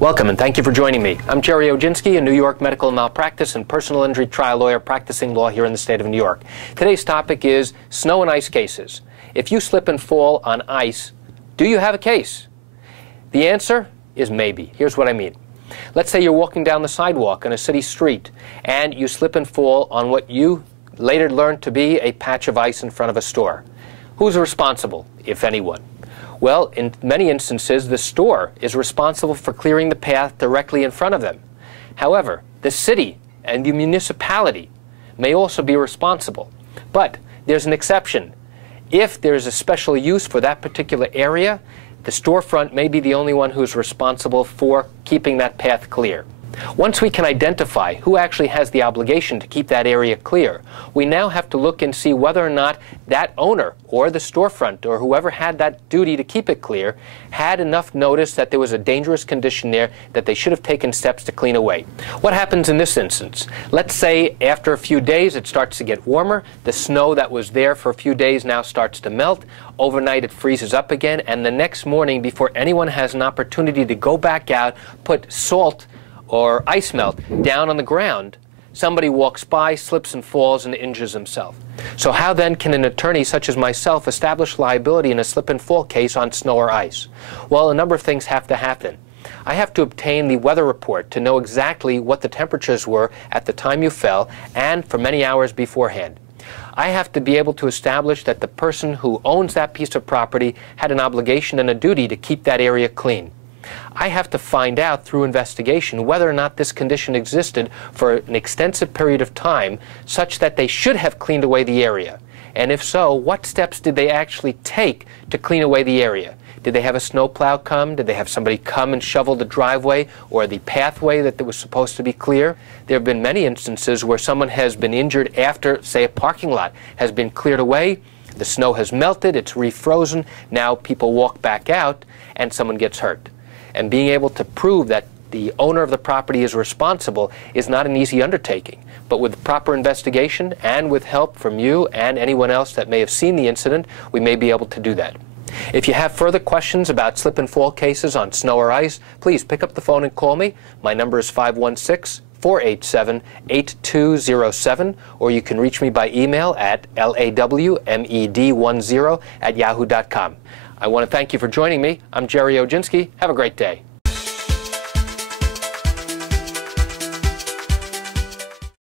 Welcome and thank you for joining me. I'm Jerry Oginski, a New York medical malpractice and personal injury trial lawyer practicing law here in the state of New York. Today's topic is snow and ice cases. If you slip and fall on ice, do you have a case? The answer is maybe. Here's what I mean. Let's say you're walking down the sidewalk on a city street and you slip and fall on what you later learned to be a patch of ice in front of a store. Who's responsible, if anyone? Well, in many instances, the store is responsible for clearing the path directly in front of them. However, the city and the municipality may also be responsible. But there's an exception. If there's a special use for that particular area, the storefront may be the only one who's responsible for keeping that path clear. Once we can identify who actually has the obligation to keep that area clear, we now have to look and see whether or not that owner or the storefront or whoever had that duty to keep it clear had enough notice that there was a dangerous condition there that they should have taken steps to clean away. What happens in this instance? Let's say after a few days it starts to get warmer, the snow that was there for a few days now starts to melt, overnight it freezes up again, and the next morning, before anyone has an opportunity to go back out, put salt or ice melt down on the ground, somebody walks by, slips and falls, and injures himself. So how then can an attorney such as myself establish liability in a slip and fall case on snow or ice? Well, a number of things have to happen. I have to obtain the weather report to know exactly what the temperatures were at the time you fell and for many hours beforehand. I have to be able to establish that the person who owns that piece of property had an obligation and a duty to keep that area clean. I have to find out through investigation whether or not this condition existed for an extensive period of time such that they should have cleaned away the area. And if so, what steps did they actually take to clean away the area? Did they have a snowplow come? Did they have somebody come and shovel the driveway or the pathway that was supposed to be clear? There have been many instances where someone has been injured after, say, a parking lot has been cleared away, the snow has melted, it's refrozen, now people walk back out and someone gets hurt. And being able to prove that the owner of the property is responsible is not an easy undertaking. But with proper investigation and with help from you and anyone else that may have seen the incident, we may be able to do that. If you have further questions about slip and fall cases on snow or ice, please pick up the phone and call me. My number is 516-487-8207, or you can reach me by email at lawmed10@yahoo.com. I want to thank you for joining me. I'm Jerry Oginski. Have a great day.